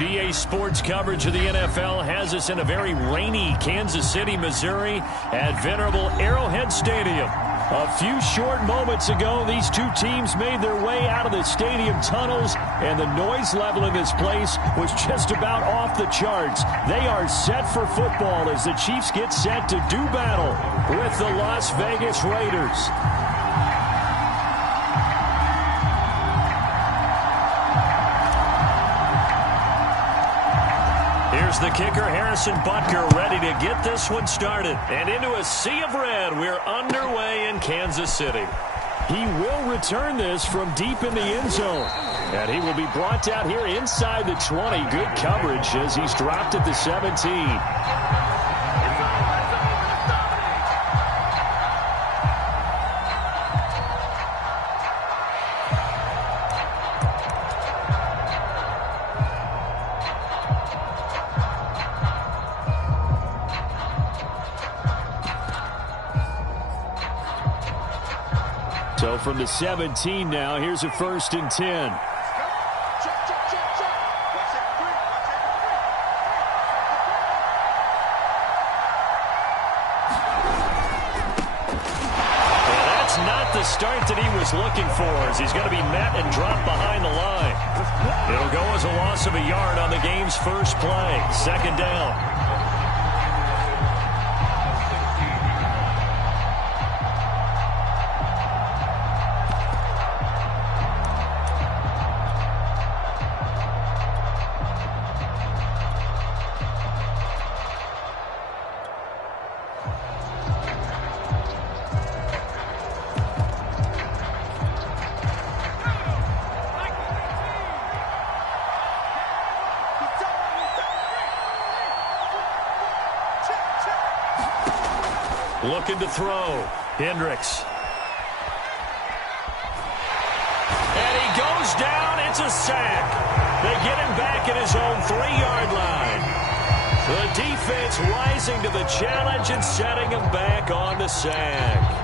BA Sports coverage of the NFL has us in a very rainy Kansas City, Missouri at venerable Arrowhead Stadium. A few short moments ago, these two teams made their way out of the stadium tunnels, and the noise level in this place was just about off the charts. They are set for football as the Chiefs get set to do battle with the Las Vegas Raiders. Here's the kicker, Harrison Butker, ready to get this one started. And into a sea of red, we're underway in Kansas City. He will return this from deep in the end zone. And he will be brought down here inside the 20. Good coverage as he's dropped at the 17. So from the 17 now, here's a 1st and 10. And that's not the start that he was looking for, as he's going to be met and dropped behind the line. It'll go as a loss of a yard on the game's first play. 2nd down. Looking to throw. Hendricks. And he goes down. It's a sack. They get him back at his own 3-yard line. The defense rising to the challenge and setting him back on the sack.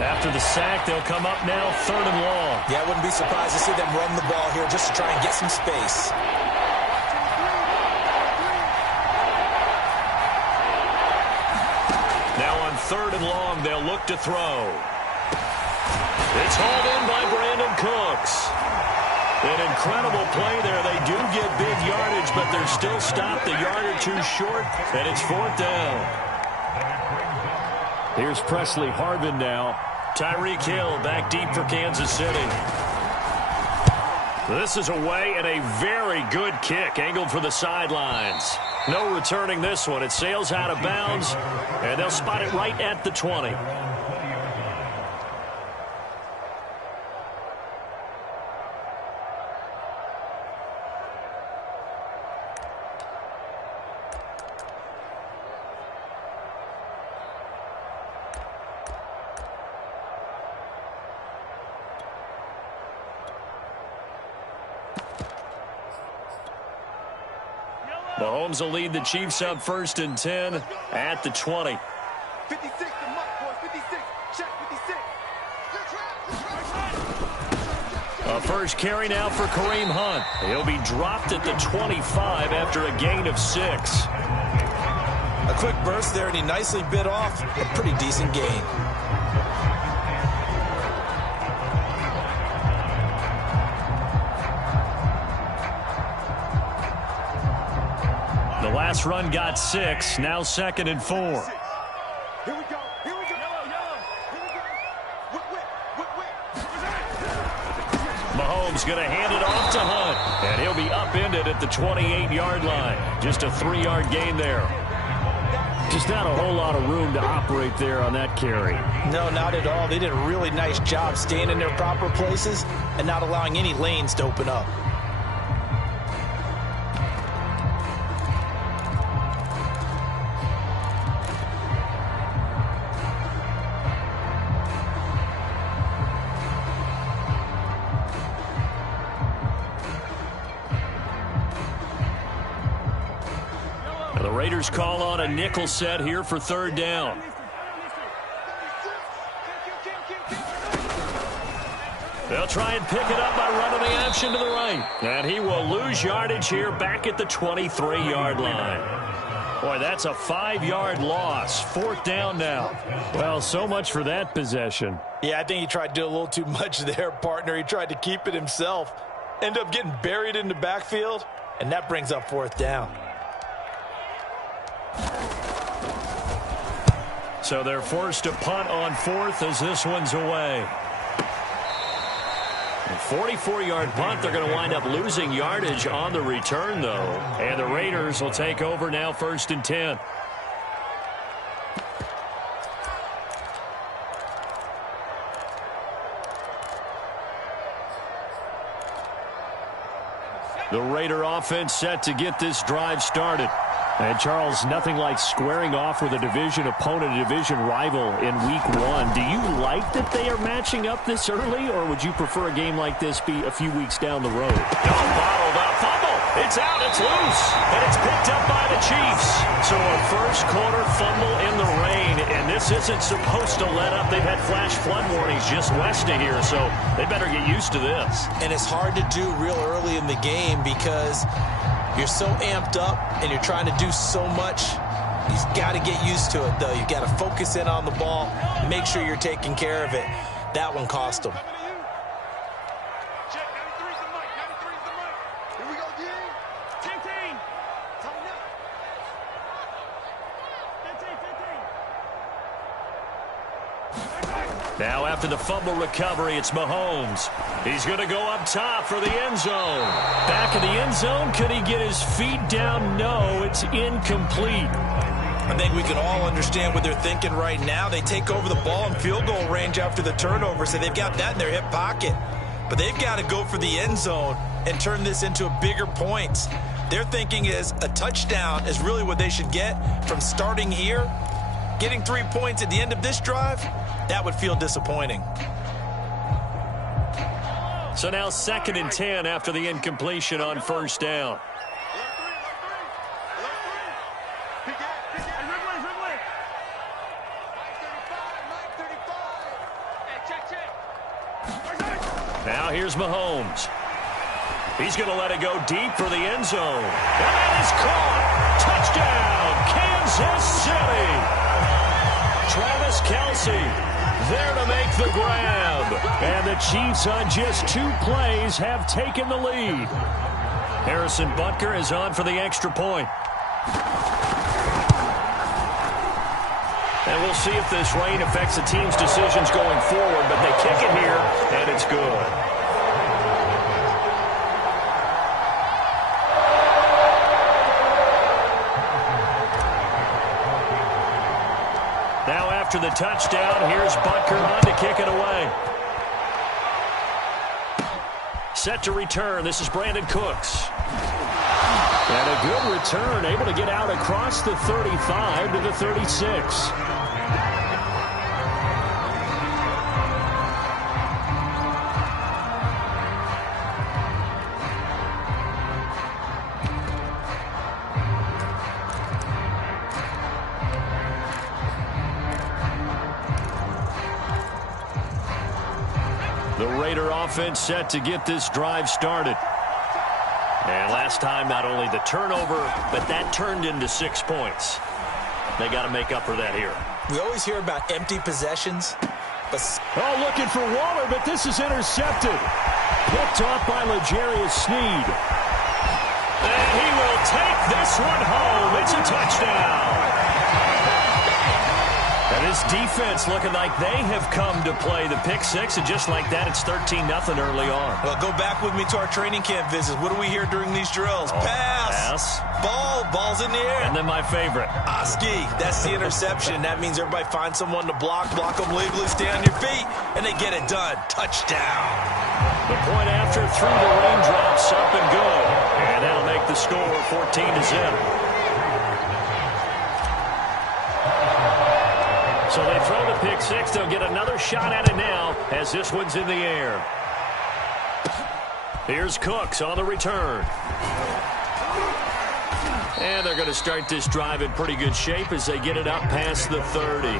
After the sack, they'll come up now 3rd and long. Yeah, I wouldn't be surprised to see them run the ball here just to try and get some space. Now on 3rd and long, they'll look to throw. It's hauled in by Brandon Cooks. An incredible play there. They do get big yardage, but they're still stopped a yard or two short, and it's 4th down. Here's Presley Harvin now. Tyreek Hill back deep for Kansas City. This is away and a very good kick angled for the sidelines. No returning this one. It sails out of bounds, and they'll spot it right at the 20. Mahomes will lead the Chiefs up 1st and 10 at the 20. 56, the mark, boys. 56. Check 56. A first carry now for Kareem Hunt. He'll be dropped at the 25 after a gain of 6. A quick burst there, and he nicely bit off a pretty decent gain. The last run got 6. Now 2nd and 4. Here we go. Here we go. Here we go. Mahomes going to hand it off to Hunt. And he'll be upended at the 28-yard line. Just a 3-yard gain there. Just not a whole lot of room to operate there on that carry. No, not at all. They did a really nice job staying in their proper places and not allowing any lanes to open up. Raiders call on a nickel set here for third down. They'll try and pick it up by running the action to the right. And he will lose yardage here back at the 23-yard line. Boy, that's a 5-yard loss. Fourth down now. Well, so much for that possession. Yeah, I think he tried to do a little too much there, partner. He tried to keep it himself. Ended up getting buried in the backfield, and that brings up fourth down. So they're forced to punt on fourth as this one's away. 44-yard punt. They're going to wind up losing yardage on the return, though. And the Raiders will take over now, 1st and 10. The Raider offense set to get this drive started. And, Charles, nothing like squaring off with a division opponent, a division rival in Week 1. Do you like that they are matching up this early, or would you prefer a game like this be a few weeks down the road? Bottled up. Fumble. It's out. It's loose. And it's picked up by the Chiefs. So a first-quarter fumble in the rain, and this isn't supposed to let up. They've had flash flood warnings just west of here, so they better get used to this. And it's hard to do real early in the game because you're so amped up and you're trying to do so much. You've got to get used to it, though. You've got to focus in on the ball, make sure you're taking care of it. That one cost them. Check, 93's the mic. 93's the mic. Here we go, D. 10-10. Tighten up. 15. Now after the fumble recovery, it's Mahomes. He's going to go up top for the end zone. Back in the end zone, could he get his feet down? No, it's incomplete. I think we can all understand what they're thinking right now. They take over the ball in field goal range after the turnover, so they've got that in their hip pocket. But they've got to go for the end zone and turn this into a bigger points. Their thinking is a touchdown is really what they should get from starting here. Getting 3 points at the end of this drive, that would feel disappointing. So now 2nd and 10 after the incompletion on first down. Now here's Mahomes. He's going to let it go deep for the end zone. And that is caught. Touchdown, Kansas City. Travis Kelce there to make the grab. And the Chiefs on just 2 plays have taken the lead. Harrison Butker is on for the extra point. And we'll see if this rain affects the team's decisions going forward, but they kick it here, and it's good. Now after the touchdown, here's Butker on to kick it away. Set to return. This is Brandon Cooks. And a good return, able to get out across the 35 to the 36. The Raider offense set to get this drive started. And last time, not only the turnover, but that turned into 6 points. They got to make up for that here. We always hear about empty possessions. But looking for Waller, but this is intercepted. Picked off by L'Jarius Sneed. And he will take this one home. It's a touchdown. And this defense looking like they have come to play. The pick six, and just like that, it's 13-0 early on. Well, go back with me to our training camp visits. What do we hear during these drills? Pass. Ball's in the air. And then my favorite. Oski, that's the interception. That means everybody finds someone to block them legally, stay on your feet, and they get it done. Touchdown. The point after through the raindrops, up and good. And that'll make the score 14-0. So they throw the pick six. They'll get another shot at it now as this one's in the air. Here's Cooks on the return. And they're going to start this drive in pretty good shape as they get it up past the 30.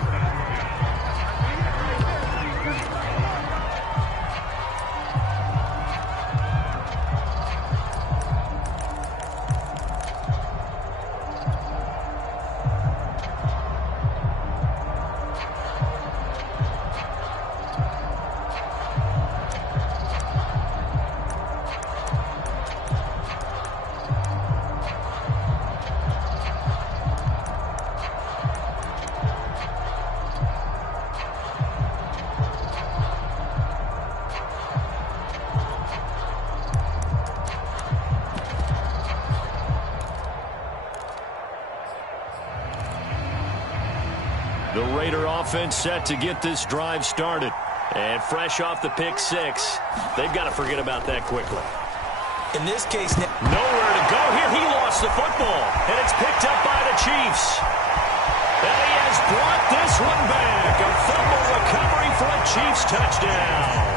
The Raider offense set to get this drive started. And fresh off the pick six, they've got to forget about that quickly. In this case, nowhere to go here. He lost the football, and it's picked up by the Chiefs. And he has brought this one back. A fumble recovery for a Chiefs touchdown.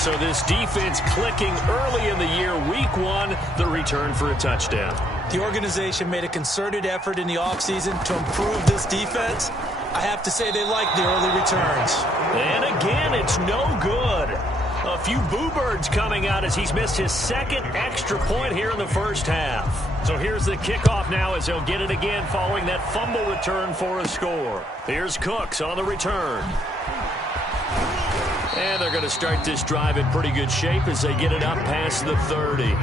So this defense clicking early in the year, week one, the return for a touchdown. The organization made a concerted effort in the offseason to improve this defense. I have to say they like the early returns. And again, it's no good. A few boo birds coming out as he's missed his second extra point here in the first half. So here's the kickoff now as they'll get it again following that fumble return for a score. Here's Cooks on the return. And they're going to start this drive in pretty good shape as they get it up past the 30.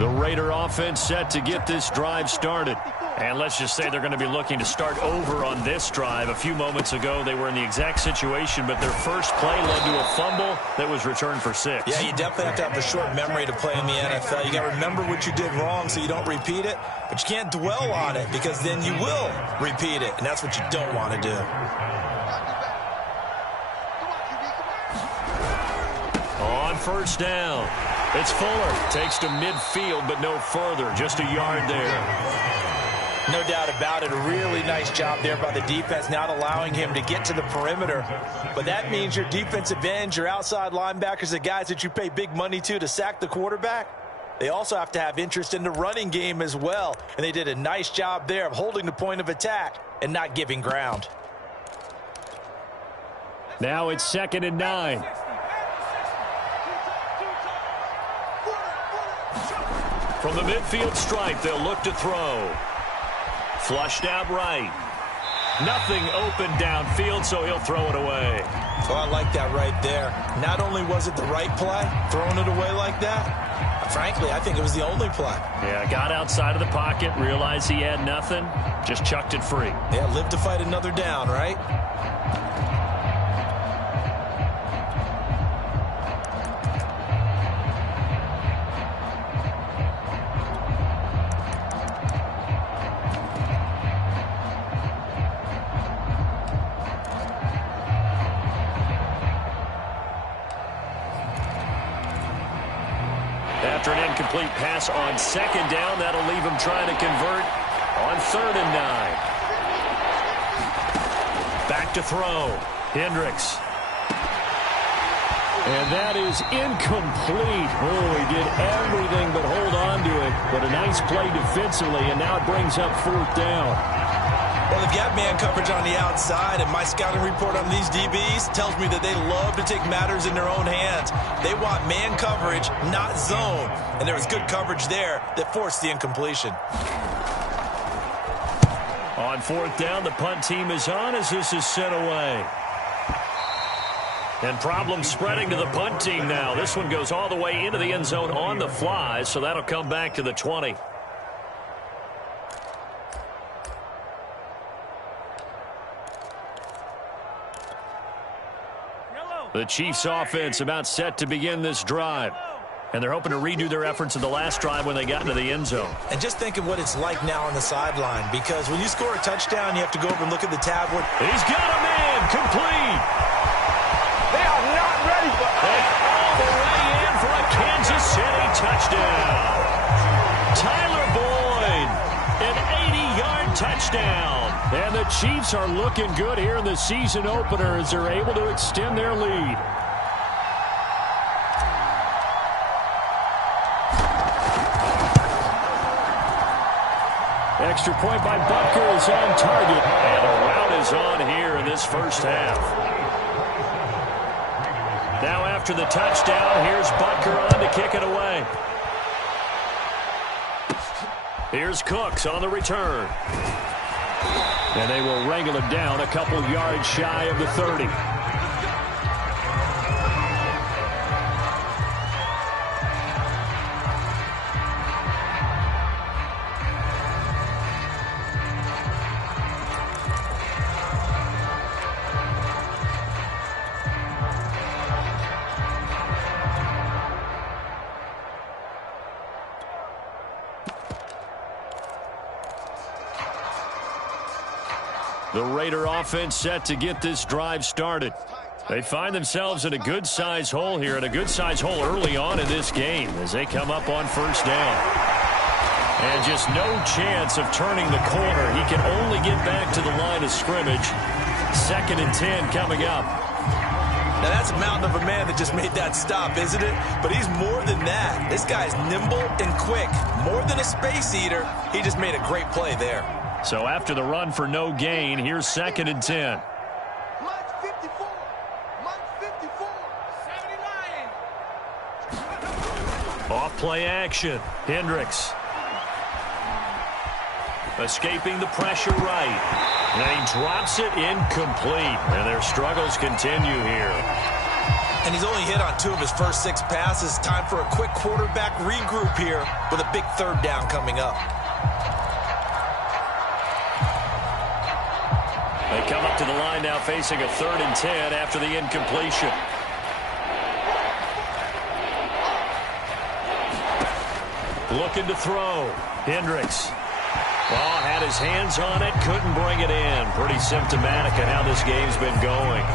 The Raider offense set to get this drive started. And let's just say they're going to be looking to start over on this drive. A few moments ago, they were in the exact situation, but their first play led to a fumble that was returned for 6. Yeah, you definitely have to have a short memory to play in the NFL. You got to remember what you did wrong so you don't repeat it, but you can't dwell on it because then you will repeat it, and that's what you don't want to do. On first down, it's Fuller. Takes to midfield, but no further. Just a yard there. No doubt about it. A really nice job there by the defense, not allowing him to get to the perimeter. But that means your defensive ends, your outside linebackers, the guys that you pay big money to sack the quarterback, they also have to have interest in the running game as well. And they did a nice job there of holding the point of attack and not giving ground. Now it's 2nd and 9. From the midfield stripe, they'll look to throw. Flushed out right. Nothing open downfield, so he'll throw it away. Oh, I like that right there. Not only was it the right play, throwing it away like that, frankly, I think it was the only play. Yeah, got outside of the pocket, realized he had nothing, just chucked it free. Yeah, live to fight another down, right? After an incomplete pass on 2nd down, that'll leave him trying to convert on 3rd and 9. Back to throw. Hendricks. And that is incomplete. Oh, he did everything but hold on to it. But a nice play defensively, and now it brings up 4th down. Well, they've got man coverage on the outside, and my scouting report on these DBs tells me that they love to take matters in their own hands. They want man coverage, not zone. And there was good coverage there that forced the incompletion. On 4th down, the punt team is on as this is sent away. And problems spreading to the punt team now. This one goes all the way into the end zone on the fly, so that'll come back to the 20. The Chiefs offense about set to begin this drive. And they're hoping to redo their efforts in the last drive when they got into the end zone. And just think of what it's like now on the sideline, because when you score a touchdown, you have to go over and look at the tablet. He's got a man complete. They are not ready for And all the way in for a Kansas City touchdown. Tyler Boyd touchdown. And the Chiefs are looking good here in the season opener as they're able to extend their lead. Extra point by Butker is on target. And a rout is on here in this first half. Now after the touchdown, here's Butker on to kick it away. Here's Cooks on the return. And they will wrangle it down a couple yards shy of the 30. The Raider offense set to get this drive started. They find themselves in a good-sized hole here, and a good-sized hole early on in this game as they come up on first down. And just no chance of turning the corner. He can only get back to the line of scrimmage. 2nd and 10 coming up. Now, that's a mountain of a man that just made that stop, isn't it? But he's more than that. This guy's nimble and quick. More than a space eater. He just made a great play there. So after the run for no gain, here's 2nd and 10. Mark 54. Mark 54. 79. Off play action. Hendricks. Escaping the pressure right. And he drops it incomplete. And their struggles continue here. And he's only hit on 2 of his first 6 passes. Time for a quick quarterback regroup here with a big 3rd down coming up. They come up to the line now facing a 3rd and 10 after the incompletion. Looking to throw. Hendricks. Oh, had his hands on it, couldn't bring it in. Pretty symptomatic of how this game's been going.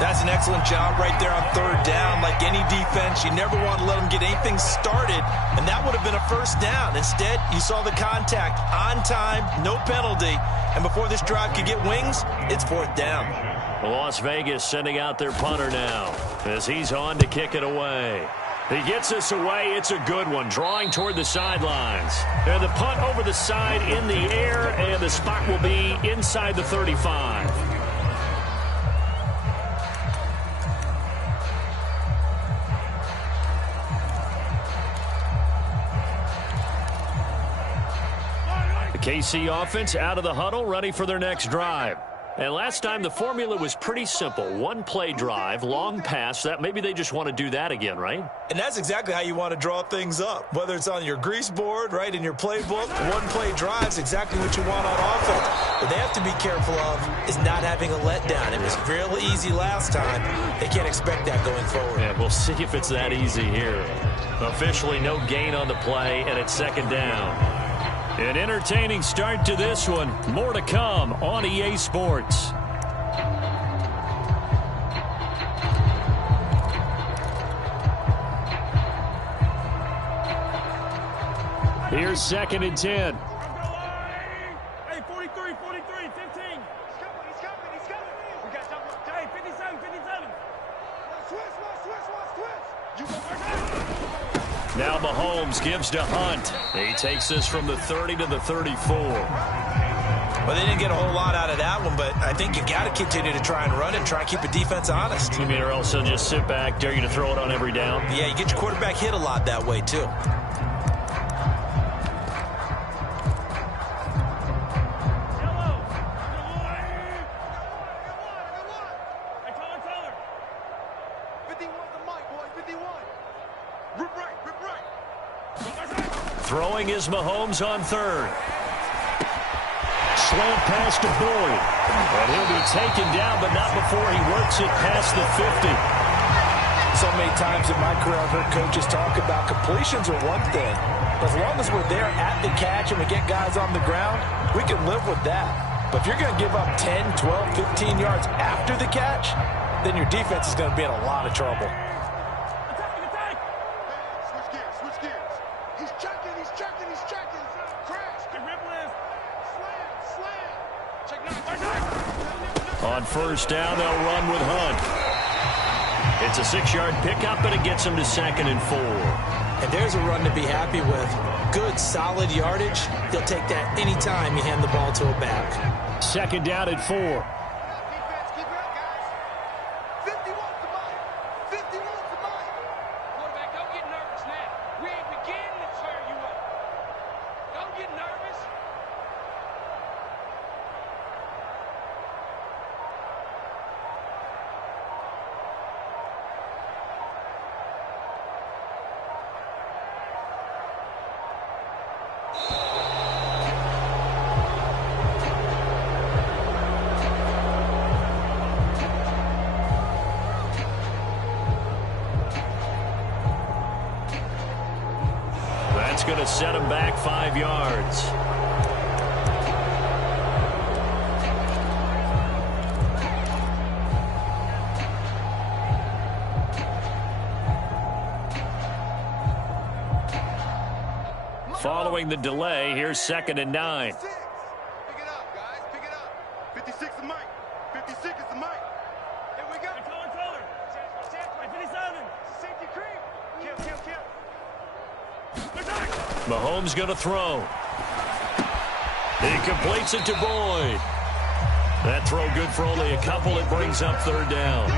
That's an excellent job right there on 3rd down. Like any defense, you never want to let them get anything started, and that would have been a first down. Instead, you saw the contact on time, no penalty, and before this drive could get wings, it's 4th down. Las Vegas sending out their punter now as he's on to kick it away. He gets this away. It's a good one, drawing toward the sidelines. And the punt over the side in the air, and the spot will be inside the 35. The KC offense out of the huddle, ready for their next drive. And last time the formula was pretty simple. 1-play drive, long pass. That maybe they just want to do that again, right? And that's exactly how you want to draw things up. Whether it's on your grease board, right, in your playbook, 1-play drive is exactly what you want on offense. What they have to be careful of is not having a letdown. It was real easy last time. They can't expect that going forward. Yeah, we'll see if it's that easy here. Officially no gain on the play, and it's 2nd down. An entertaining start to this one. More to come on EA Sports. Here's 2nd and 10. Hey, 43, 15. He's coming. We got double. Hey, 57. Switch. You go first. Now Mahomes gives to Hunt. He takes this from the 30 to the 34. Well, they didn't get a whole lot out of that one, but I think you got to continue to try and run it and try and keep the defense honest. You mean or else they'll just sit back, dare you to throw it on every down? Yeah, you get your quarterback hit a lot that way, too. Throwing is Mahomes on 3rd. Slant pass to Boyd. And he'll be taken down, but not before he works it past the 50. So many times in my career I've heard coaches talk about completions are one thing. But as long as we're there at the catch and we get guys on the ground, we can live with that. But if you're going to give up 10, 12, 15 yards after the catch, then your defense is going to be in a lot of trouble. Switch gears. He's checking. Crash. Slam. On first down, they'll run with Hunt. It's a 6-yard pickup, and it gets him to 2nd and 4. And there's a run to be happy with. Good, solid yardage. He'll take that anytime you hand the ball to a back. 2nd down at 4. Defense, keep it up, guys. 50 wants the mic. 50 wants the mic. Quarterback, don't get nervous now. We ain't beginning to tear you up. Don't get nervous. That's going to set him back 5 yards. Following the delay, here's 2nd and 9. Pick it up, guys. Pick it up. 56 is the mic. 56 is the mic. Here we go. Controller. Check. 57. Safety creep. Kill. Mahomes going to throw. He completes it to Boyd. That throw good for only a couple. It brings up 3rd down.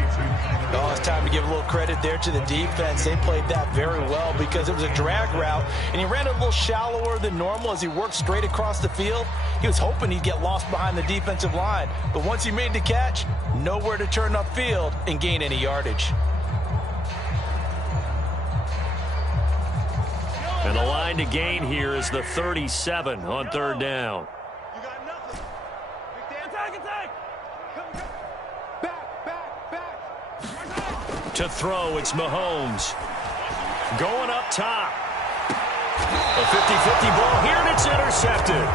Oh, it's time to give a little credit there to the defense. They played that very well because it was a drag route, and he ran it a little shallower than normal as he worked straight across the field. He was hoping he'd get lost behind the defensive line, but once he made the catch, nowhere to turn upfield and gain any yardage. And the line to gain here is the 37 on 3rd down. You got nothing. Attack. Back. To throw, it's Mahomes. Going up top. A 50-50 ball here, and it's intercepted.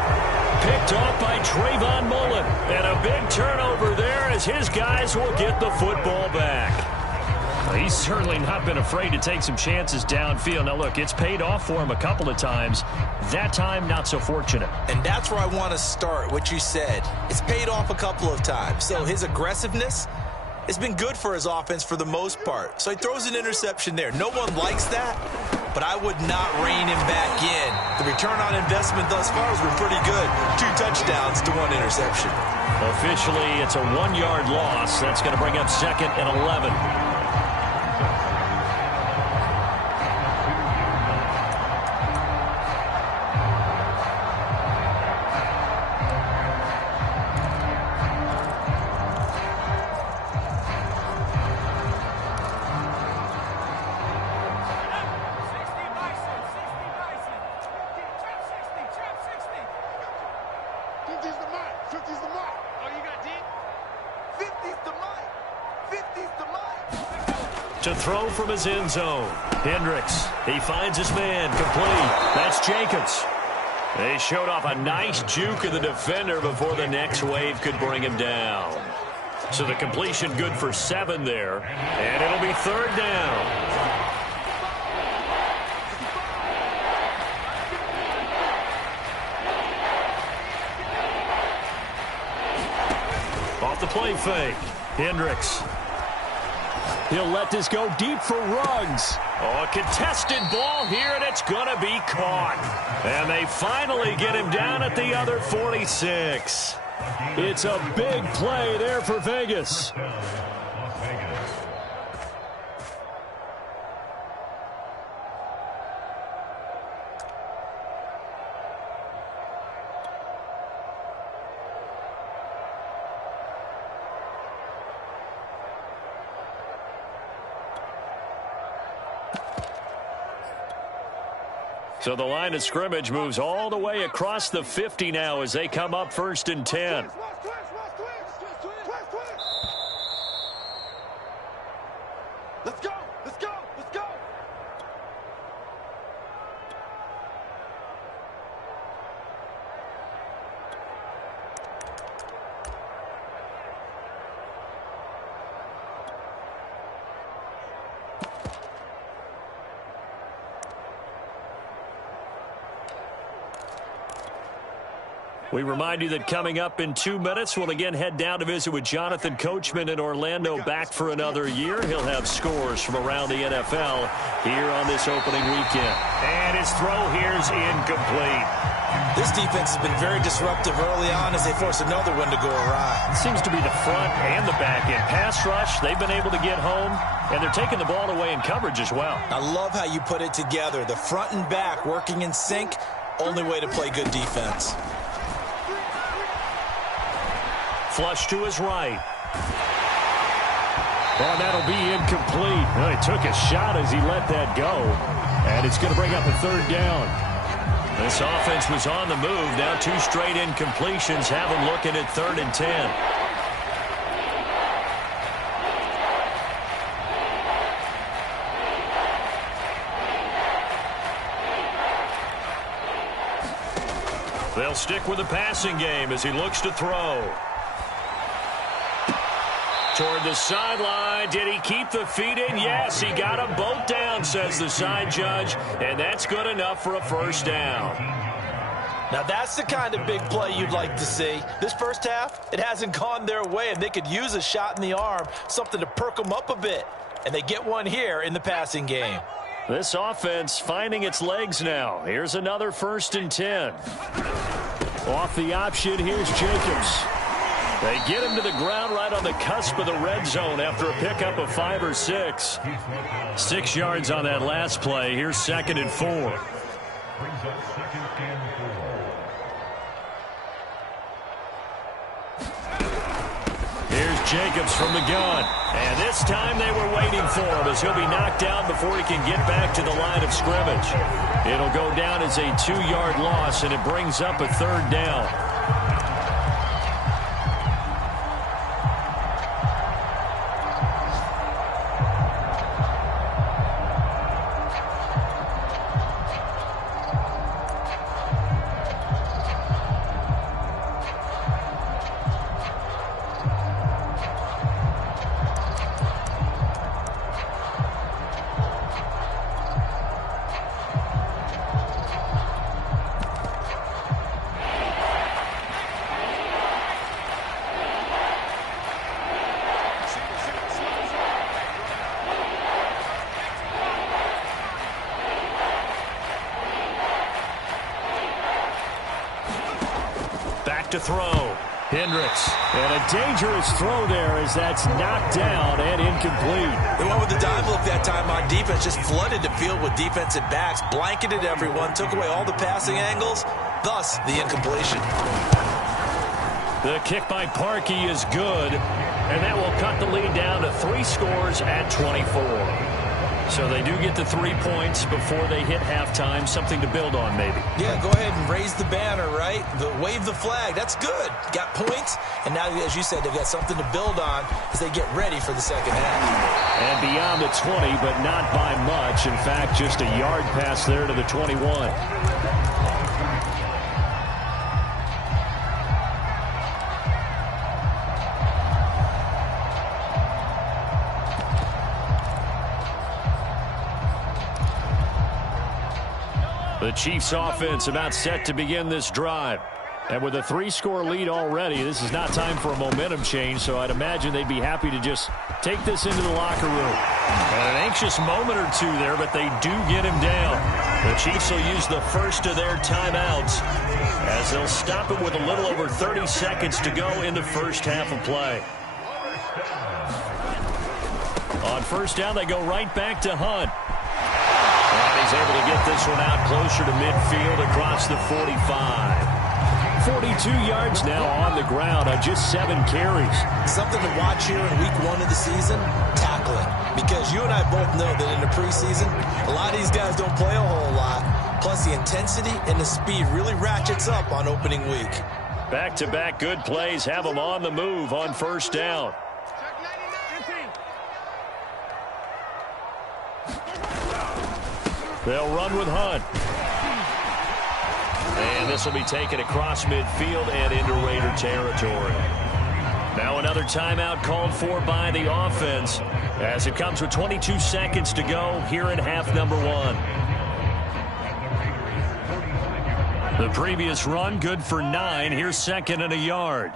Picked off by Trayvon Mullen. And a big turnover there as his guys will get the football back. He's certainly not been afraid to take some chances downfield. Now, look, it's paid off for him a couple of times. That time, not so fortunate. And that's where I want to start, what you said. It's paid off a couple of times. So his aggressiveness has been good for his offense for the most part. So he throws an interception there. No one likes that, but I would not rein him back in. The return on investment thus far has been pretty good. 2 touchdowns to 1 interception. Officially, it's a 1-yard loss. That's going to bring up 2nd and 11. To throw from his end zone. Hendricks. He finds his man. Complete. That's Jacobs. They showed off a nice juke of the defender before the next wave could bring him down. So the completion good for 7 there. And it'll be 3rd down. Off the play fake. Hendricks. He'll let this go deep for Ruggs. Oh, a contested ball here, and it's going to be caught. And they finally get him down at the other 46. It's a big play there for Vegas. So the line of scrimmage moves all the way across the 50 now as they come up 1st and 10. Let's go. We remind you that coming up in 2 minutes, we'll again head down to visit with Jonathan Coachman in Orlando, back for another year. He'll have scores from around the NFL here on this opening weekend. And his throw here's incomplete. This defense has been very disruptive early on as they force another one to go awry. It seems to be the front and the back end. Pass rush, they've been able to get home, and they're taking the ball away in coverage as well. I love how you put it together. The front and back working in sync, only way to play good defense. Flush to his right. And that'll be incomplete. Well, he took a shot as he let that go. And it's going to bring up a third down. This offense was on the move. Now 2 straight incompletions have them looking at 3rd and 10. They'll stick with the passing game as he looks to throw. Toward the sideline. Did he keep the feet in? Yes, he got them both down, says the side judge, and that's good enough for a first down. Now that's the kind of big play you'd like to see. This first half, it hasn't gone their way, and they could use a shot in the arm, something to perk them up a bit. And they get one here in the passing game. This offense finding its legs now. Here's another 1st and 10. Off the option, here's Jacobs. They get him to the ground right on the cusp of the red zone after a pickup of 5 or 6. 6 yards on that last play. Here's 2nd and 4. Here's Jacobs from the gun. And this time they were waiting for him as he'll be knocked down before he can get back to the line of scrimmage. It'll go down as a 2-yard loss, and it brings up a 3rd down. To throw. Hendricks. And a dangerous throw there as that's knocked down and incomplete. They went with the dime look that time on defense, just flooded the field with defensive backs, blanketed everyone, took away all the passing angles, thus the incompletion. The kick by Parkey is good, and that will cut the lead down to 3 scores at 24. So they do get the 3 points before they hit halftime. Something to build on, maybe. Yeah, go ahead and raise the banner, right? Wave the flag. That's good. Got points, and now, as you said, they've got something to build on as they get ready for the second half. And beyond the 20, but not by much. In fact, just a yard pass there to the 21. The Chiefs offense about set to begin this drive. And with a 3-score lead already, this is not time for a momentum change, so I'd imagine they'd be happy to just take this into the locker room. And an anxious moment or two there, but they do get him down. The Chiefs will use the first of their timeouts as they'll stop it with a little over 30 seconds to go in the first half of play. On first down, they go right back to Hunt. And he's able to get this one out closer to midfield across the 45. 42 yards now on the ground on just 7 carries. Something to watch here in week 1 of the season, tackling. Because you and I both know that in the preseason, a lot of these guys don't play a whole lot. Plus the intensity and the speed really ratchets up on opening week. Back-to-back good plays have them on the move on first down. They'll run with Hunt. And this will be taken across midfield and into Raider territory. Now another timeout called for by the offense as it comes with 22 seconds to go here in half number 1. The previous run, good for 9. Here's second and a yard.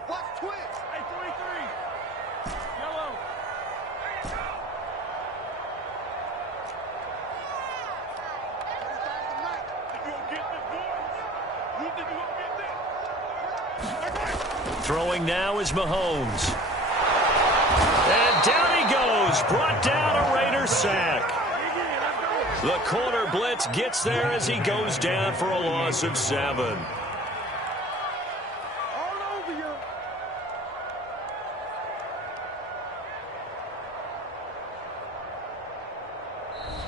Throwing now is Mahomes. And down he goes. Brought down a Raider sack. The corner blitz gets there as he goes down for a loss of 7.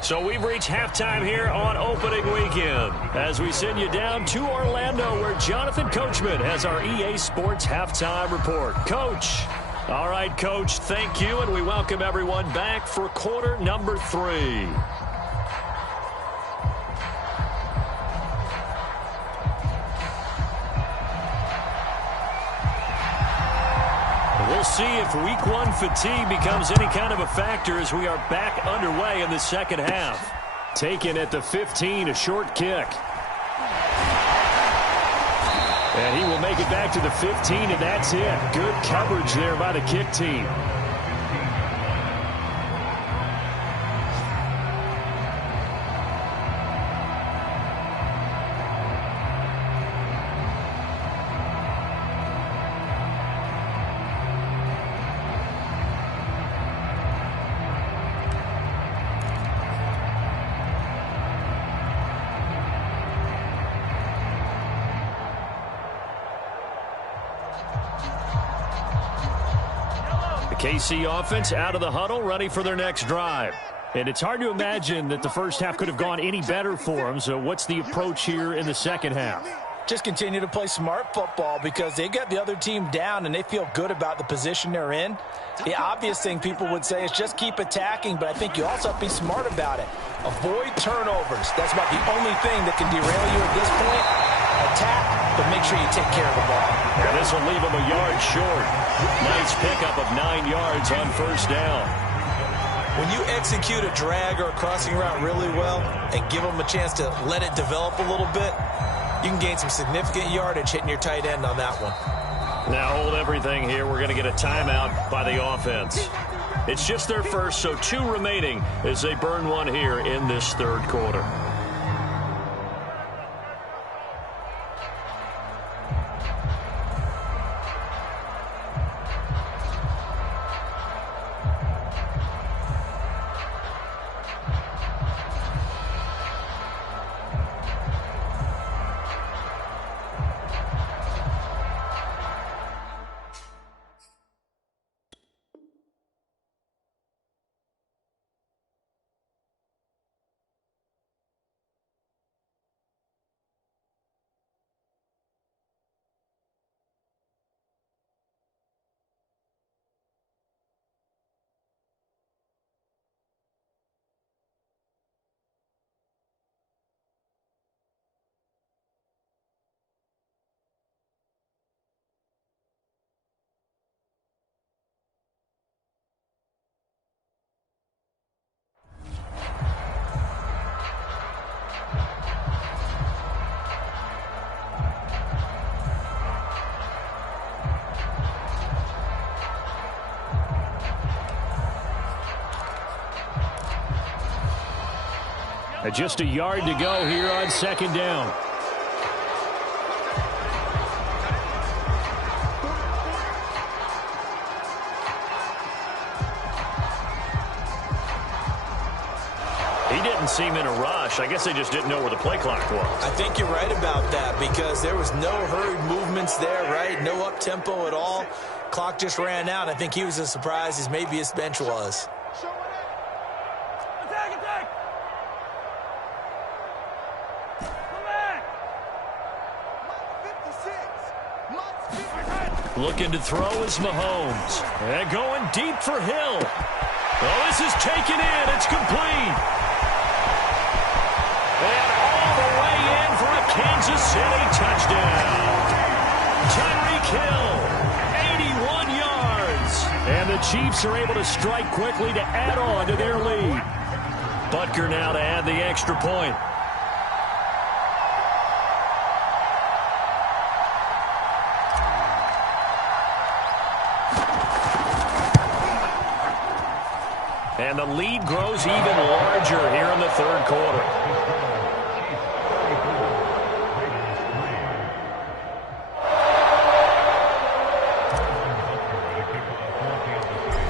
So we've reached halftime here on opening weekend as we send you down to Orlando where Jonathan Coachman has our EA Sports halftime report. Coach. All right, Coach, thank you, and we welcome everyone back for quarter number 3. We'll see if week 1 fatigue becomes any kind of a factor as we are back underway in the second half. Taken at the 15, a short kick. And he will make it back to the 15, and that's it. Good coverage there by the kick team. KC offense out of the huddle, ready for their next drive. And it's hard to imagine that the first half could have gone any better for them. So what's the approach here in the second half? Just continue to play smart football because they got the other team down and they feel good about the position they're in. The obvious thing people would say is just keep attacking, but I think you also have to be smart about it. Avoid turnovers. That's about the only thing that can derail you at this point. Attack, but make sure you take care of the ball. And this will leave them a yard short. Nice pickup of 9 yards on first down. When you execute a drag or a crossing route really well and give them a chance to let it develop a little bit, you can gain some significant yardage hitting your tight end on that one. Now hold everything here. We're going to get a timeout by the offense. It's just their first, so 2 remaining as they burn one here in this third quarter. Just a yard to go here on second down. He didn't seem in a rush. I guess they just didn't know where the play clock was. I think you're right about that because there was no hurried movements there, right? No up-tempo at all. Clock just ran out. I think he was as surprised as maybe his bench was. Looking to throw is Mahomes. And going deep for Hill. Oh, this is taken in. It's complete. And all the way in for a Kansas City touchdown. Tyreek Hill, 81 yards. And the Chiefs are able to strike quickly to add on to their lead. Butker now to add the extra point. the lead grows even larger here in the third quarter.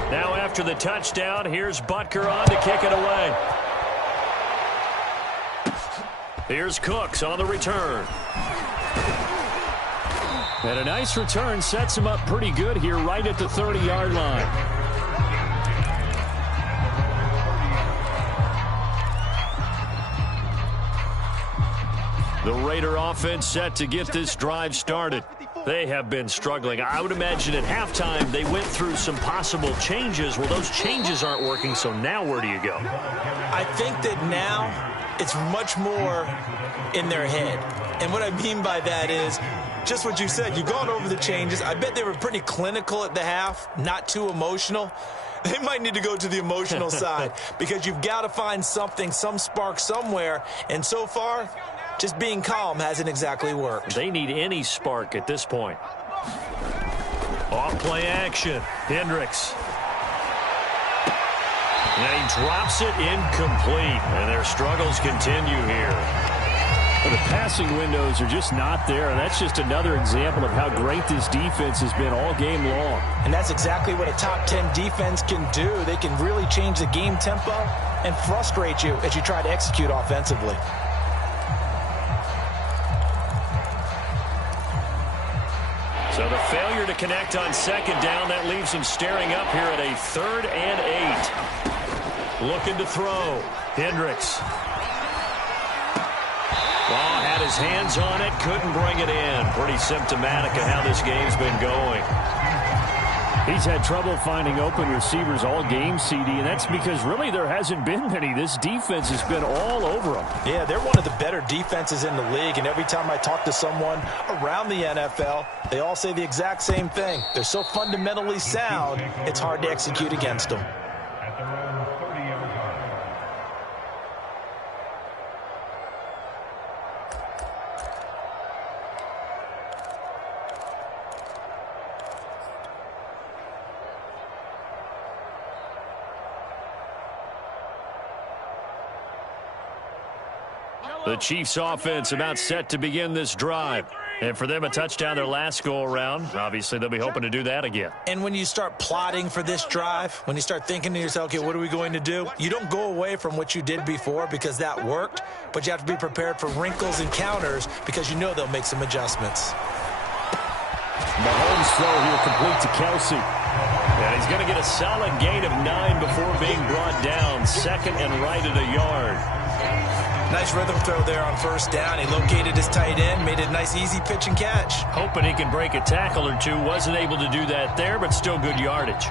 Now after the touchdown, here's Butker on to kick it away. Here's Cooks on the return. And a nice return sets him up pretty good here right at the 30-yard line. The Raider offense set to get this drive started. They have been struggling. I would imagine at halftime they went through some possible changes. Well, those changes aren't working, so now where do you go? I think that now it's much more in their head. And what I mean by that is just what you said. You've gone over the changes. I bet they were pretty clinical at the half, not too emotional. They might need to go to the emotional side because you've got to find something, some spark somewhere. And so far, just being calm hasn't exactly worked. They need any spark at this point. Off play action. Hendricks. And he drops it incomplete. And their struggles continue here. Well, the passing windows are just not there. And that's just another example of how great this defense has been all game long. And that's exactly what a top 10 defense can do. They can really change the game tempo and frustrate you as you try to execute offensively. So the failure to connect on second down, that leaves him staring up here at a 3rd and 8. Looking to throw. Hendricks. Ball had his hands on it, couldn't bring it in. Pretty symptomatic of how this game's been going. He's had trouble finding open receivers all game, CD, and that's because really there hasn't been many. This defense has been all over them. Yeah, they're one of the better defenses in the league, and every time I talk to someone around the NFL, they all say the exact same thing. They're so fundamentally sound, it's hard to execute against them. The Chiefs offense about set to begin this drive. And for them, a touchdown their last go-around. Obviously, they'll be hoping to do that again. And when you start plotting for this drive, when you start thinking to yourself, okay, what are we going to do? You don't go away from what you did before because that worked, but you have to be prepared for wrinkles and counters because you know they'll make some adjustments. Mahomes throw here complete to Kelsey. And he's going to get a solid gain of 9 before being brought down. Second and right at a yard. Nice rhythm throw there on first down. He located his tight end, made it a nice easy pitch and catch. Hoping he can break a tackle or two. Wasn't able to do that there, but still good yardage.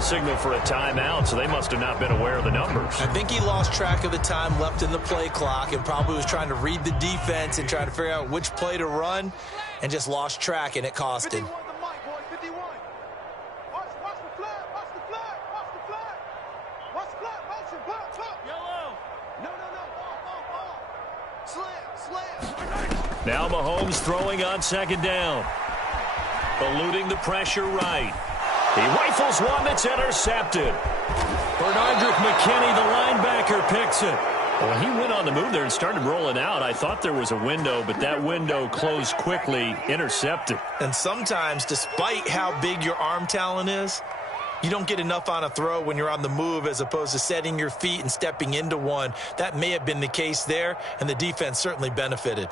Signal for a timeout, so they must have not been aware of the numbers. I think he lost track of the time left in the play clock and probably was trying to read the defense and trying to figure out which play to run and just lost track, and it cost him. Now Mahomes throwing on second down. Eluding the pressure right. He rifles one that's intercepted. Bernardrick McKinney, the linebacker, picks it. Well, he went on the move there and started rolling out. I thought there was a window, but that window closed quickly, intercepted. And sometimes, despite how big your arm talent is, you don't get enough on a throw when you're on the move as opposed to setting your feet and stepping into one. That may have been the case there, and the defense certainly benefited.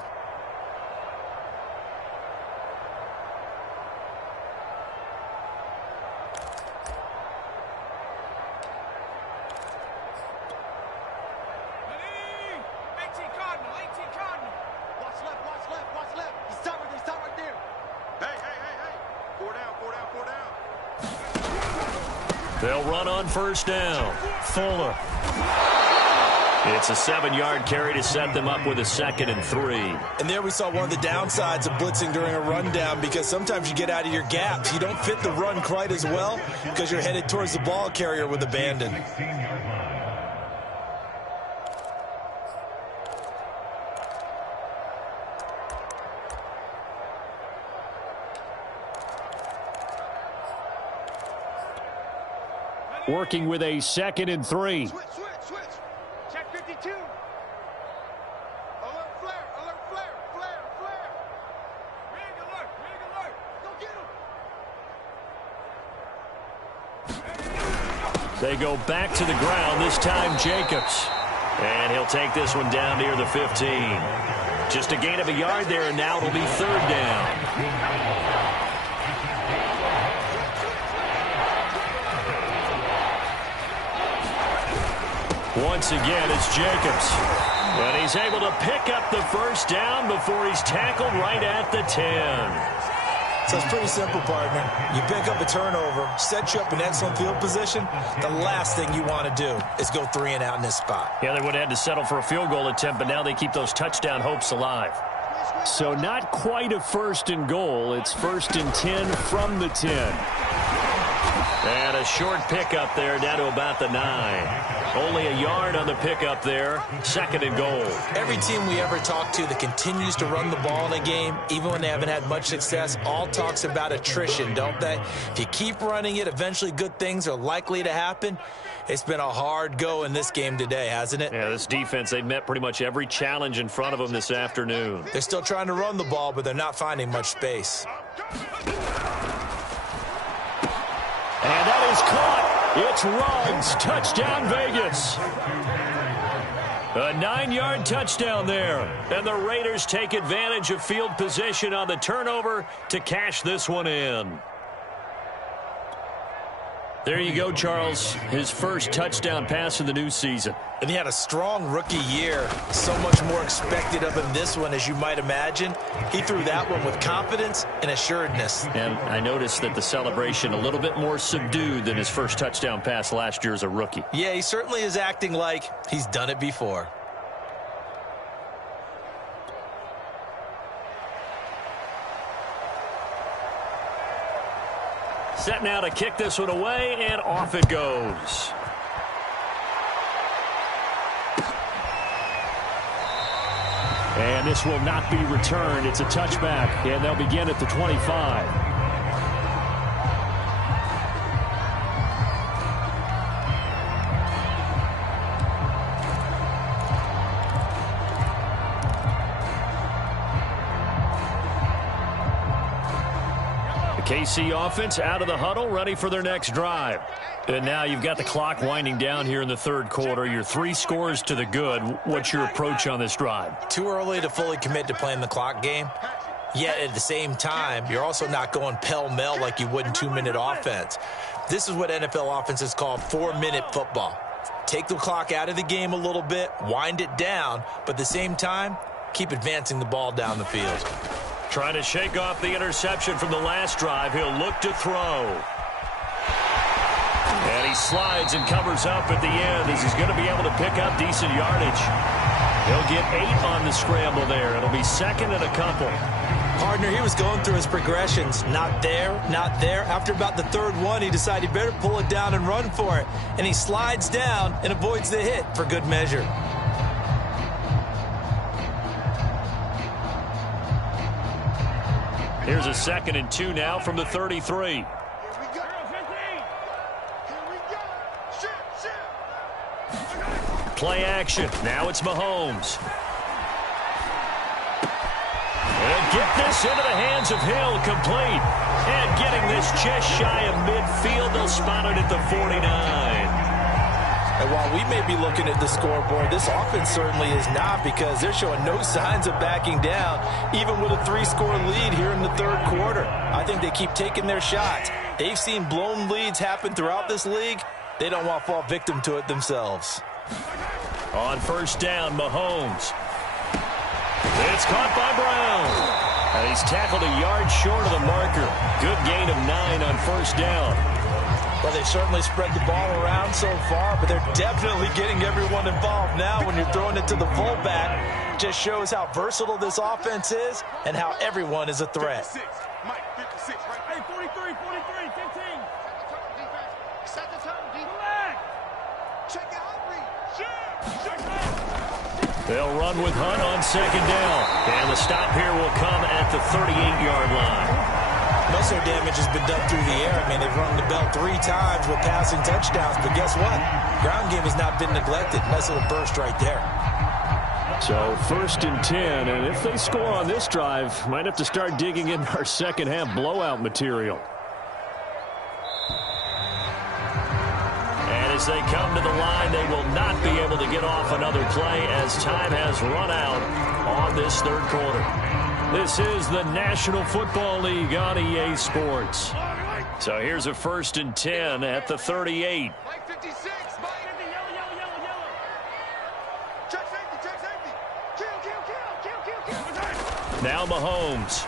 They'll run on first down. Fuller. It's a 7-yard carry to set them up with a 2nd and 3. And there we saw one of the downsides of blitzing during a rundown, because sometimes you get out of your gaps. You don't fit the run quite as well because you're headed towards the ball carrier with abandon. Working with a 2nd and 3. Switch. Check 52. Alert flare. Rig alert. Go get him. They go back to the ground, this time Jacobs. And he'll take this one down near the 15. Just a gain of a yard there, and now it'll be 3rd down. Once again, it's Jacobs. And he's able to pick up the first down before he's tackled right at the 10. So it's pretty simple, partner. You pick up a turnover, set you up in excellent field position. The last thing you want to do is go 3 and out in this spot. Yeah, they would have had to settle for a field goal attempt, but now they keep those touchdown hopes alive. So not quite a 1st and goal. It's 1st and 10 from the 10. And a short pickup there down to about the 9. Only a yard on the pickup there. 2nd and goal. Every team we ever talk to that continues to run the ball in a game, even when they haven't had much success, all talks about attrition, don't they? If you keep running it, eventually good things are likely to happen. It's been a hard go in this game today, hasn't it? Yeah, this defense, they've met pretty much every challenge in front of them this afternoon. They're still trying to run the ball, but they're not finding much space. And that is caught. It's Ruggs. Touchdown, Vegas. A 9-yard touchdown there. And the Raiders take advantage of field position on the turnover to cash this one in. There you go, Charles. His first touchdown pass of the new season. And he had a strong rookie year. So much more expected of him this one, as you might imagine. He threw that one with confidence and assuredness. And I noticed that the celebration a little bit more subdued than his first touchdown pass last year as a rookie. Yeah, he certainly is acting like he's done it before. Set now to kick this one away, and off it goes. And this will not be returned. It's a touchback, and they'll begin at the 25. KC offense out of the huddle, ready for their next drive. And now you've got the clock winding down here in the 3rd quarter. You're 3 scores to the good. What's your approach on this drive? Too early to fully commit to playing the clock game. Yet at the same time, you're also not going pell-mell like you would in 2-minute offense. This is what NFL offenses call 4-minute football. Take the clock out of the game a little bit, wind it down, but at the same time, keep advancing the ball down the field. Trying to shake off the interception from the last drive. He'll look to throw. And he slides and covers up at the end as he's going to be able to pick up decent yardage. He'll get 8 on the scramble there. It'll be 2nd and a couple. Partner, he was going through his progressions. Not there, not there. After about the 3rd one, he decided he better pull it down and run for it. And he slides down and avoids the hit for good measure. Here's a 2nd and 2 now from the 33. Here we go. Shift. Play action. Now it's Mahomes. And get this into the hands of Hill, complete. And getting this just shy of midfield, they'll spot it at the 49. And while we may be looking at the scoreboard, this offense certainly is not, because they're showing no signs of backing down, even with a 3-score lead here in the 3rd quarter. I think they keep taking their shots. They've seen blown leads happen throughout this league. They don't want to fall victim to it themselves. On first down, Mahomes. It's caught by Brown. And he's tackled a yard short of the marker. Good gain of 9 on first down. Well, they certainly spread the ball around so far, but they're definitely getting everyone involved now when you're throwing it to the fullback. Just shows how versatile this offense is and how everyone is a threat. 56. Mike, 56, right? Hey, 43, 15. Set the tone, defense. Check out read. They'll run with Hunt on second down. And the stop here will come at the 38-yard line. Muscle damage has been done through the air. I mean, they've rung the bell 3 times with passing touchdowns, but guess what? Ground game has not been neglected. Nice little burst right there. So 1st and 10, and if they score on this drive, might have to start digging in our second half blowout material. And as they come to the line, they will not be able to get off another play as time has run out on this third quarter. This is the National Football League on EA Sports. So here's a 1st and 10 at the 38. Mike, 56. Mike. Yellow. Check safety. Kill. Now Mahomes.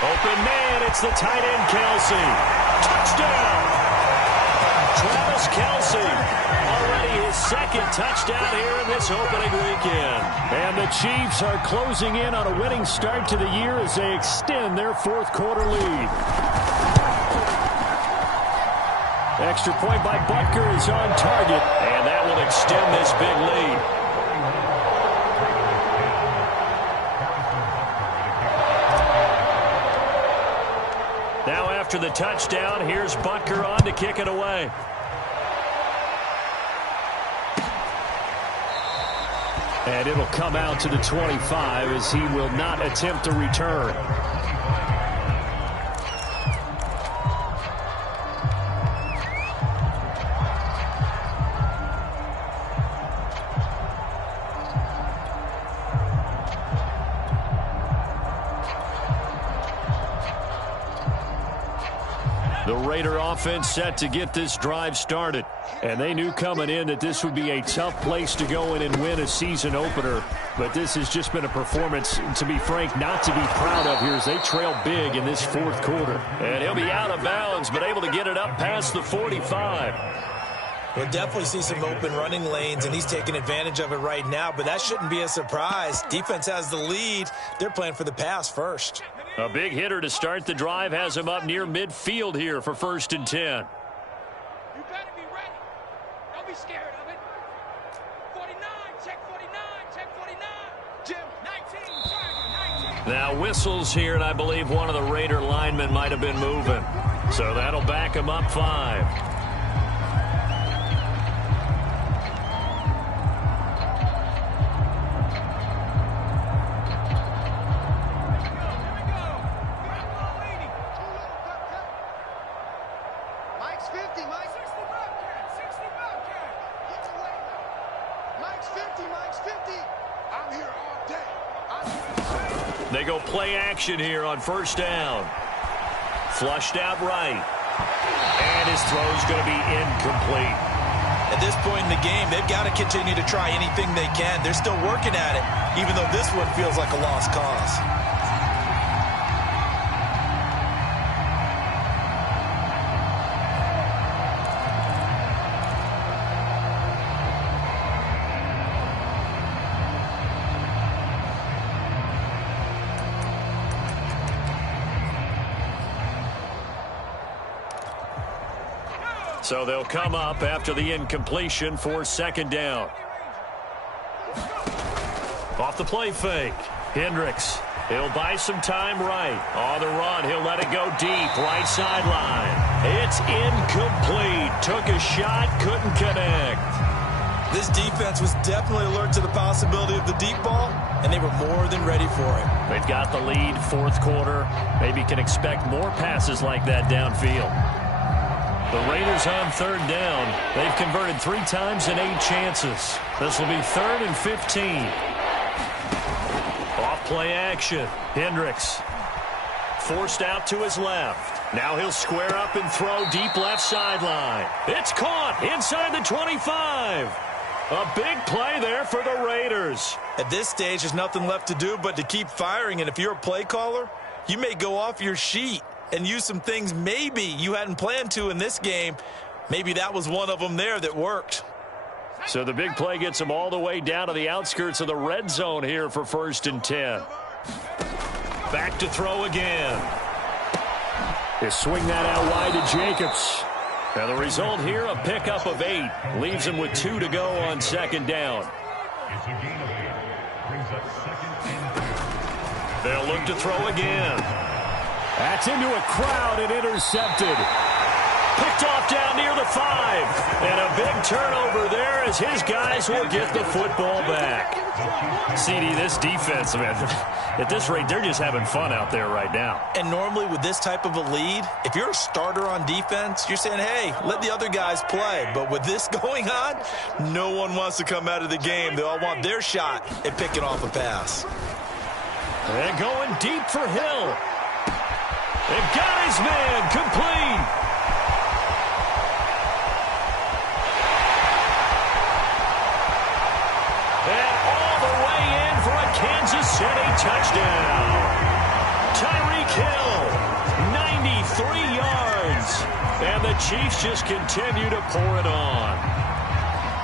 Open man, it's the tight end Kelsey. Touchdown! Travis Kelsey. Already his 2nd touchdown here in this opening weekend. And the Chiefs are closing in on a winning start to the year as they extend their 4th quarter lead. Extra point by Butker is on target, and that will extend this big lead. Now after the touchdown, here's Butker on to kick it away. And it'll come out to the 25 as he will not attempt to return. The Raider offense set to get this drive started. And they knew coming in that this would be a tough place to go in and win a season opener. But this has just been a performance, to be frank, not to be proud of here as they trail big in this 4th quarter. And he'll be out of bounds, but able to get it up past the 45. We'll definitely see some open running lanes, and he's taking advantage of it right now, but that shouldn't be a surprise. Defense has the lead. They're playing for the pass first. A big hitter to start the drive has him up near midfield here for 1st and 10. You better be ready. Don't be scared of it. 49, check 49. Jim, 19. Now whistles here, and I believe one of the Raider linemen might have been moving. So that'll back him up 5. They go play action here on 1st down. Flushed out right. And his throw's going to be incomplete. At this point in the game, they've got to continue to try anything they can. They're still working at it, even though this one feels like a lost cause. So they'll come up after the incompletion for 2nd down. Off the play fake. Hendricks. He'll buy some time right. On the run, he'll let it go deep. Right sideline. It's incomplete. Took a shot, couldn't connect. This defense was definitely alert to the possibility of the deep ball, and they were more than ready for it. They've got the lead, 4th quarter. Maybe can expect more passes like that downfield. The Raiders on 3rd down. They've converted 3 times in 8 chances. This will be 3rd and 15. Off play action. Hendricks. Forced out to his left. Now he'll square up and throw deep left sideline. It's caught inside the 25. A big play there for the Raiders. At this stage, there's nothing left to do but to keep firing, and if you're a play caller, you may go off your sheet. and use some things maybe you hadn't planned to in this game. Maybe that was one of them there that worked. So the big play gets them all the way down to the outskirts of the red zone here for 1st and 10. Back to throw again. They swing that out wide to Jacobs. Now the result here, a pickup of 8. Leaves him with 2 to go on 2nd down. They'll look to throw again. That's into a crowd and intercepted. Picked off down near the 5. And a big turnover there as his guys will get the football back. CD, this defense, man, at this rate, they're just having fun out there right now. And normally with this type of a lead, if you're a starter on defense, you're saying, hey, let the other guys play. But with this going on, no one wants to come out of the game. They all want their shot at picking off a pass. And going deep for Hill. They've got his man complete. And all the way in for a Kansas City touchdown. Tyreek Hill, 93 yards. And the Chiefs just continue to pour it on.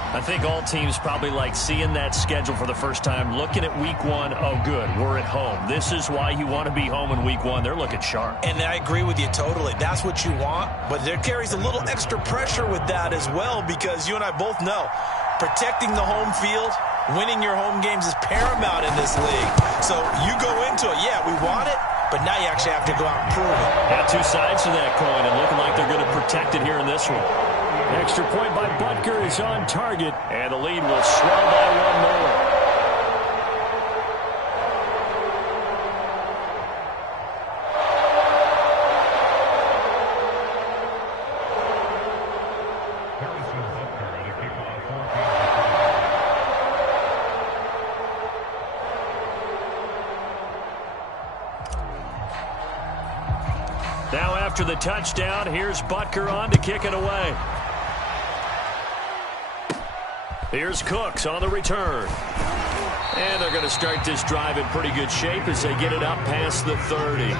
I think all teams probably like seeing that schedule for the first time, looking at week 1. Oh, good, we're at home. This is why you want to be home in week 1. They're looking sharp. And I agree with you totally. That's what you want. But there carries a little extra pressure with that as well, because you and I both know protecting the home field, winning your home games is paramount in this league. So you go into it, yeah, we want it, but now you actually have to go out and prove it. Got 2 sides to that coin, and looking like they're going to protect it here in this one. Extra point by Butker is on target, and the lead will swell by 1 more. Now after the touchdown, here's Butker on to kick it away. Here's Cooks on the return. And they're going to start this drive in pretty good shape as they get it up past the 30.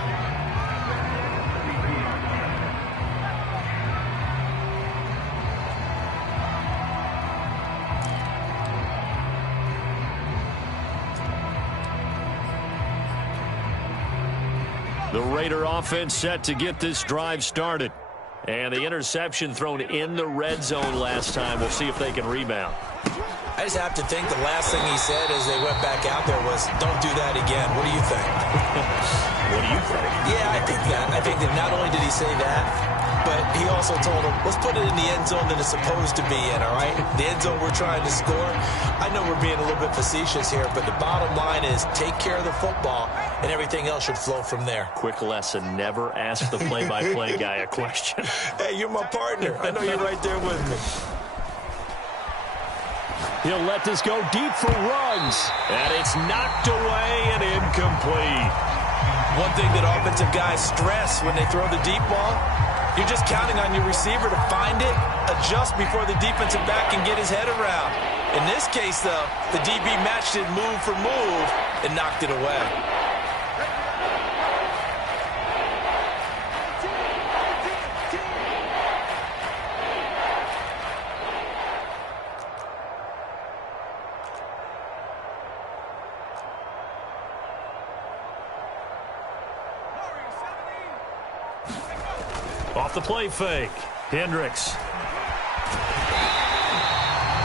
The Raider offense set to get this drive started. And the interception thrown in the red zone last time. We'll see if they can rebound. I just have to think the last thing he said as they went back out there was, don't do that again. What do you think? What do you think? Yeah, I think that. I think that not only did he say that, but he also told him, let's put it in the end zone that it's supposed to be in, all right? The end zone we're trying to score. I know we're being a little bit facetious here, but the bottom line is take care of the football, and everything else should flow from there. Quick lesson, never ask the play-by-play guy a question. Hey, you're my partner. I know you're right there with me. He'll let this go deep for Ruggs. And it's knocked away and incomplete. One thing that offensive guys stress when they throw the deep ball, you're just counting on your receiver to find it, adjust before the defensive back can get his head around. In this case, though, the DB matched it move for move and knocked it away. Off the play fake. Hendricks.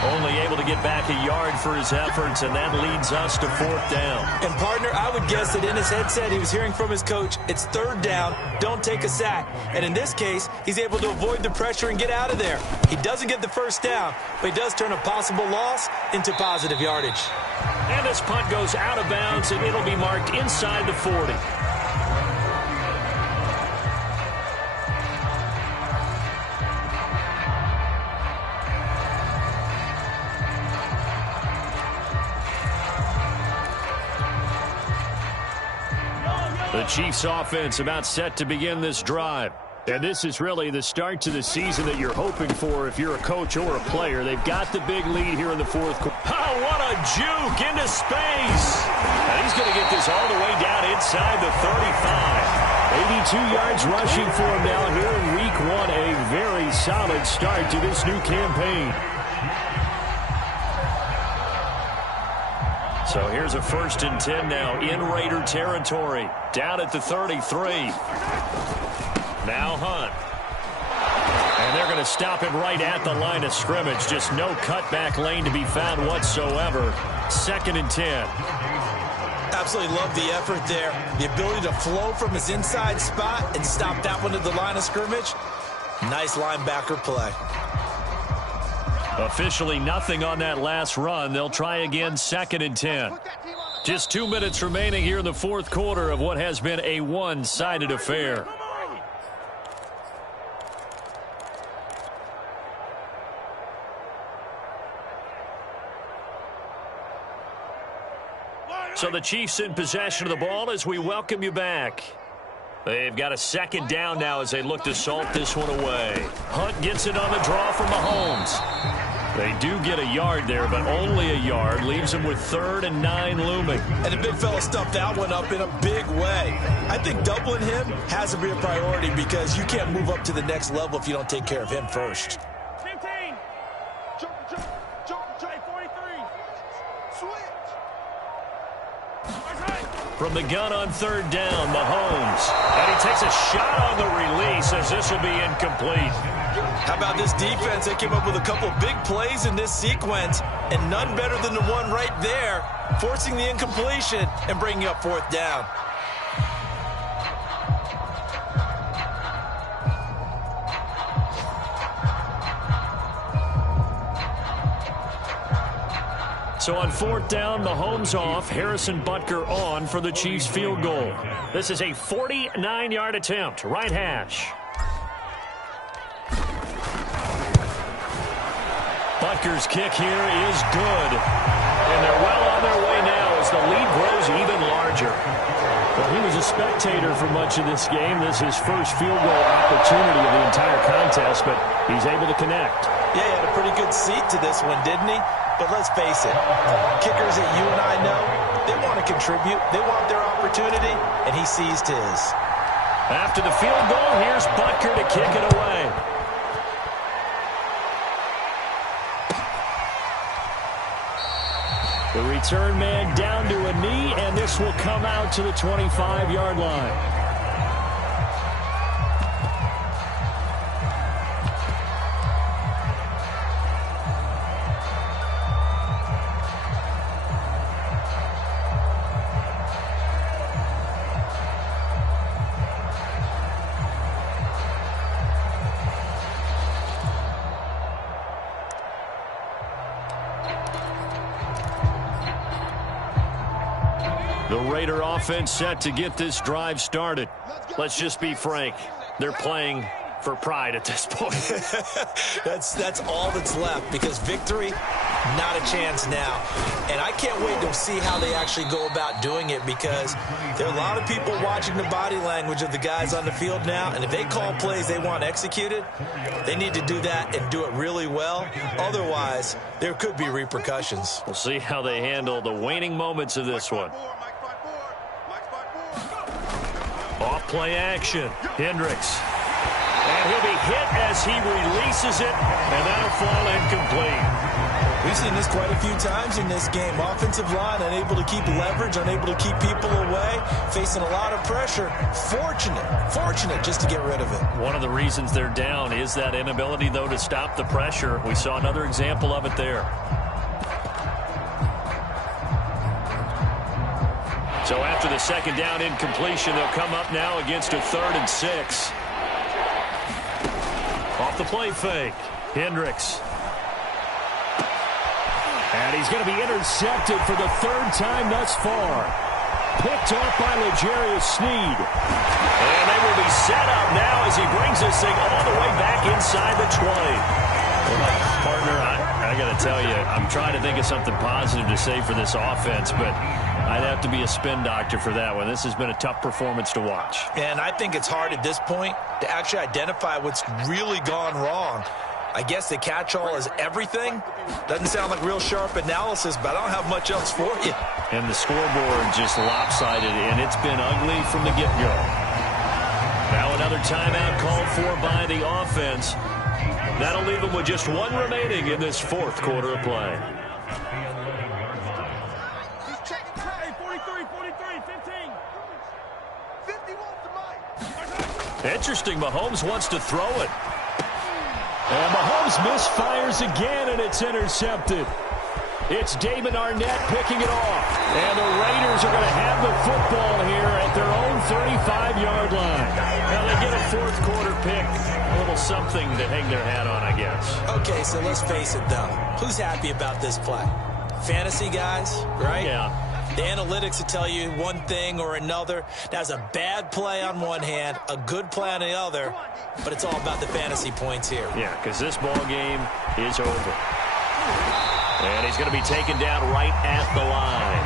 Only able to get back a yard for his efforts, and that leads us to 4th down. And, partner, I would guess that in his headset he was hearing from his coach, it's 3rd down, don't take a sack. And in this case, he's able to avoid the pressure and get out of there. He doesn't get the 1st down, but he does turn a possible loss into positive yardage. And this punt goes out of bounds, and it'll be marked inside the 40. The Chiefs offense about set to begin this drive. And this is really the start to the season that you're hoping for if you're a coach or a player. They've got the big lead here in the 4th quarter. Oh, what a juke into space. And he's going to get this all the way down inside the 35. 82 yards rushing for him now here in week 1. A very solid start to this new campaign. So here's a 1st and 10 now in Raider territory. Down at the 33. Now Hunt. And they're going to stop him right at the line of scrimmage. Just no cutback lane to be found whatsoever. 2nd and 10. Absolutely love the effort there. The ability to flow from his inside spot and stop that one at the line of scrimmage. Nice linebacker play. Officially nothing on that last run. They'll try again 2nd and 10. Just 2 minutes remaining here in the 4th quarter of what has been a one-sided affair. So the Chiefs in possession of the ball as we welcome you back. They've got a 2nd down now as they look to salt this one away. Hunt gets it on the draw from Mahomes. They do get a yard there, but only a yard. Leaves them with 3rd and 9 looming. And the big fella stuffed that one up in a big way. I think doubling him has to be a priority because you can't move up to the next level if you don't take care of him first. 15. Jump, 43. Switch. From the gun on 3rd down, Mahomes. And he takes a shot on the release as this will be incomplete. How about this defense? They came up with a couple big plays in this sequence, and none better than the one right there, forcing the incompletion and bringing up 4th down. So on 4th down, Mahomes off, Harrison Butker on for the Chiefs field goal. This is a 49-yard attempt, right hash. Butker's kick here is good. And they're well on their way now as the lead grows even larger. Well, he was a spectator for much of this game. This is his first field goal opportunity of the entire contest, but he's able to connect. Yeah, he had a pretty good seat to this one, didn't he? But let's face it, kickers that you and I know, they want to contribute. They want their opportunity, and he seized his. After the field goal, here's Butker to kick it away. The return man down to a knee, and this will come out to the 25-yard line. The Raider offense set to get this drive started. Let's just be frank. They're playing for pride at this point. That's all that's left because victory, not a chance now. And I can't wait to see how they actually go about doing it because there are a lot of people watching the body language of the guys on the field now. And if they call plays they want executed, they need to do that and do it really well. Otherwise, there could be repercussions. We'll see how they handle the waning moments of this one. Off play action. Hendricks. And he'll be hit as he releases it, and that'll fall incomplete. We've seen this quite a few times in this game. Offensive line unable to keep leverage, unable to keep people away, facing a lot of pressure. Fortunate just to get rid of it. One of the reasons they're down is that inability, though, to stop the pressure. We saw another example of it there. So after the 2nd down incompletion, they'll come up now against a 3rd and 6. Off the play fake. Hendricks. And he's going to be intercepted for the 3rd time thus far. Picked off by L'Jarius Sneed. And they will be set up now as he brings this thing all the way back inside the 20. Well, partner, I got to tell you, I'm trying to think of something positive to say for this offense, but I'd have to be a spin doctor for that one. This has been a tough performance to watch. And I think it's hard at this point to actually identify what's really gone wrong. I guess the catch-all is everything. Doesn't sound like real sharp analysis, but I don't have much else for you. And the scoreboard just lopsided, and it's been ugly from the get-go. another timeout called for by the offense. That'll leave them with just one remaining in this fourth quarter of play. Interesting, Mahomes wants to throw it. And Mahomes misfires again, and it's intercepted. It's Damon Arnett picking it off. And the Raiders are going to have the football here at their own 35-yard line. Now they get a fourth quarter pick. A little something to hang their hat on, I guess. Okay, so let's face it, though. Who's happy about this play? Fantasy guys, right? Yeah. The analytics will tell you one thing or another. That's a bad play on one hand, a good play on the other, but it's all about the fantasy points here. Yeah, because this ball game is over. And he's going to be taken down right at the line.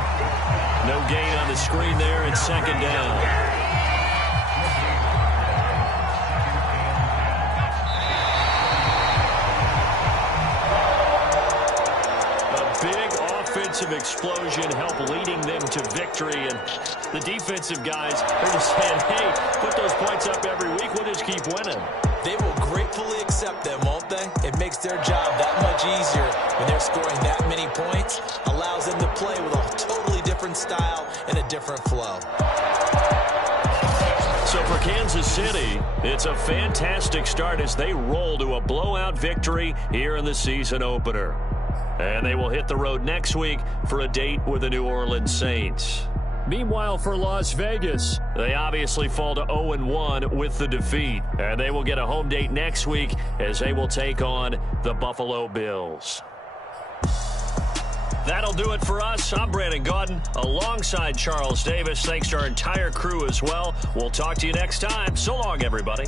No gain on the screen there, and second down. Offensive explosion help leading them to victory, and the defensive guys are just saying, hey, put those points up every week, we'll just keep winning. They will gratefully accept them, won't they? It makes their job that much easier when they're scoring that many points, allows them to play with a totally different style and a different flow. So for Kansas City, it's a fantastic start as they roll to a blowout victory here in the season opener. And they will hit the road next week for a date with the New Orleans Saints. Meanwhile, for Las Vegas, they obviously fall to 0-1 with the defeat. And they will get a home date next week as they will take on the Buffalo Bills. That'll do it for us. I'm Brandon Gaudin alongside Charles Davis. Thanks to our entire crew as well. We'll talk to you next time. So long, everybody.